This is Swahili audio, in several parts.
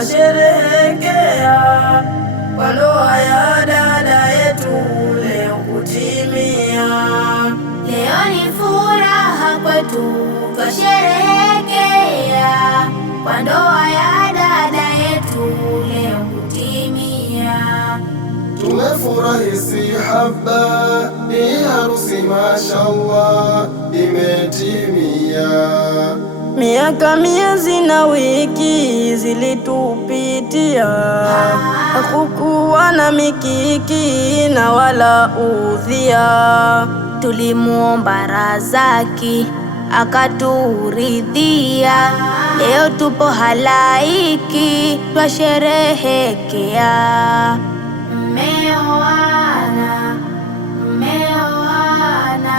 twasherehekea kwa ndoa ya dada yetu leo kutimia. Leo ni furaha kwetu, twasherehekea kwa ndoa ya dada yetu leo kutimia. Tumefurahi si haba, hii harusi mashallah imetimia. Miaka, miezi na wiki zilitupitia, hakukuwa na mikiki na wala udhia. Tulimuomba Razaki akaturidhia, leo tupo halaiki twasherehekea. Mmeoana, mmeoana,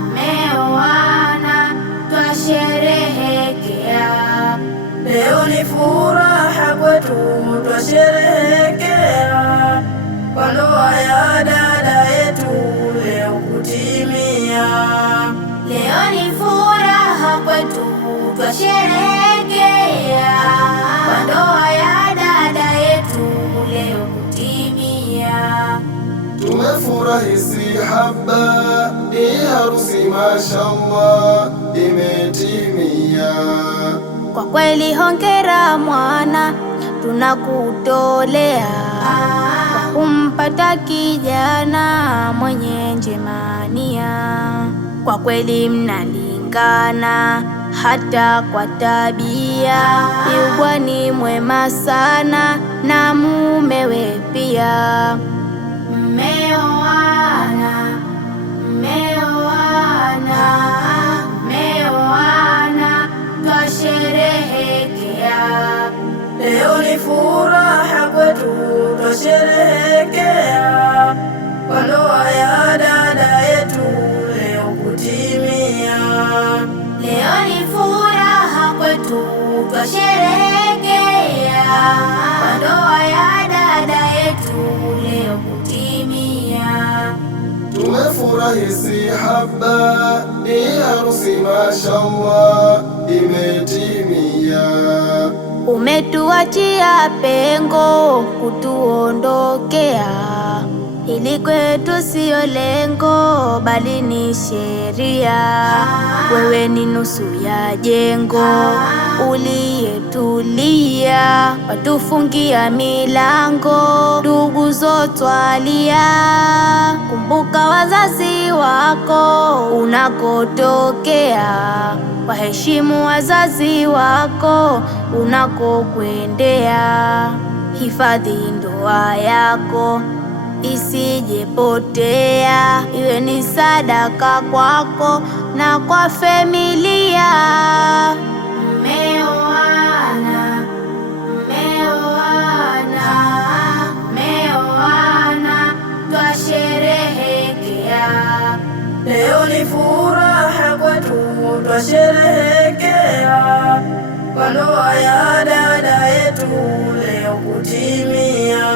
mmeoana twasherehekea. Leo ni furaha kwetu, twasherehekea kwa ndoa ya dada yetu leo kutimia. Leo ni furaha kwetu, twasherehekea kwa ndoa ya dada yetu leo kutimia. Tumefurahi si haba, hii harusi mashallah imetimia. Kwa kweli hongera mwana, tunakutolea kwa kumpata kijana mwenye njemania. Kwa kweli mnalingana hata kwa tabia, Yugwa ni mwema sana na mumewe pia. Mmeoana, mmeoana, mmeoana twasherehekea. Leo ni furaha kwetu, twasherehekea kwa ndoa ya dada yetu leo kutimia. Leo ni furaha kwetu, twasherehekea kwa ndoa ya dada yetu leo kutimia. Tumefurahi si haba, hii harusi mashallah imetimia. Umetuachia pengo kutuondokea, ili kwetu siyo lengo bali ni sheria. Wewe ni nusu ya jengo uliyetulia, watufungia milango ndugu zotwalia. Kumbuka wazazi wako unakotokea, waheshimu wazazi wako unakokwendea. Hifadhi ndoa yako isijepotea, iwe ni sadaka kwako na kwa familia. Mmeoana, mmeoana, mmeoana twasherehekea. Leo ni furaha kwetu, twasherehekea kwa ndoa ya dada yetu leo kutimia.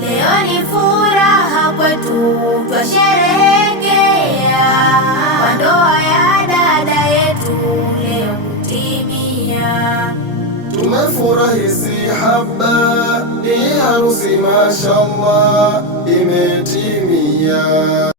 Leo ni furaha kwetu, twasherehekea kwa ndoa ya dada yetu leo kutimia. Tumefurahi si haba, hii harusi mashallah imetimia.